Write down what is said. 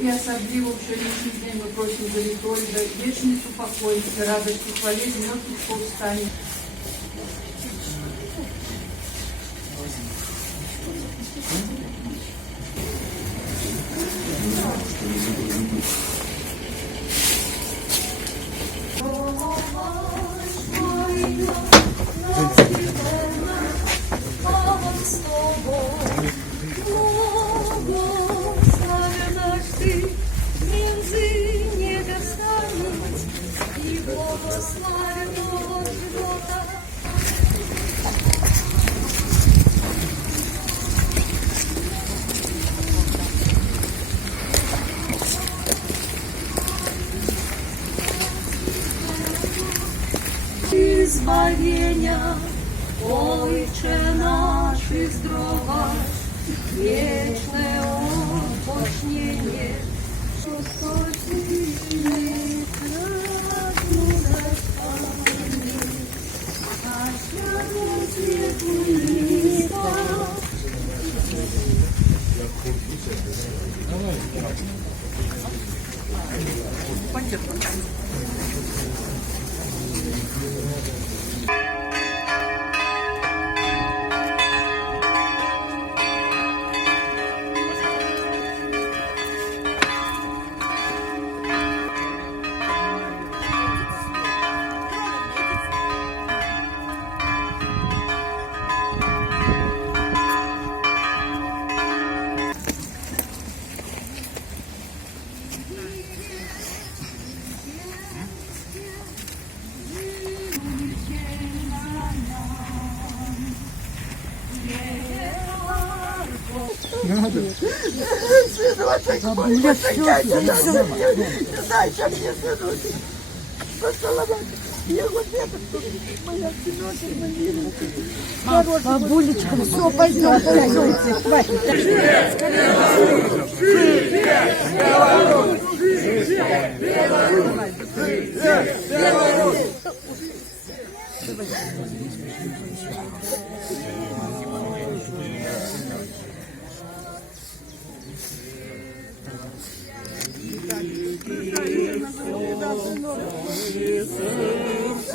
И особливо в сьогоднішній день ми просимо за Вітольда, вічність упокоїться, радості, хвалі, мертвих повстання. Избавления, Отче наш издроваш, вечное отпочнение, что сотворили красну достанет, а святому свету неба. Бабулечка, все, пойдем, пойдемте, хватит. Иисус,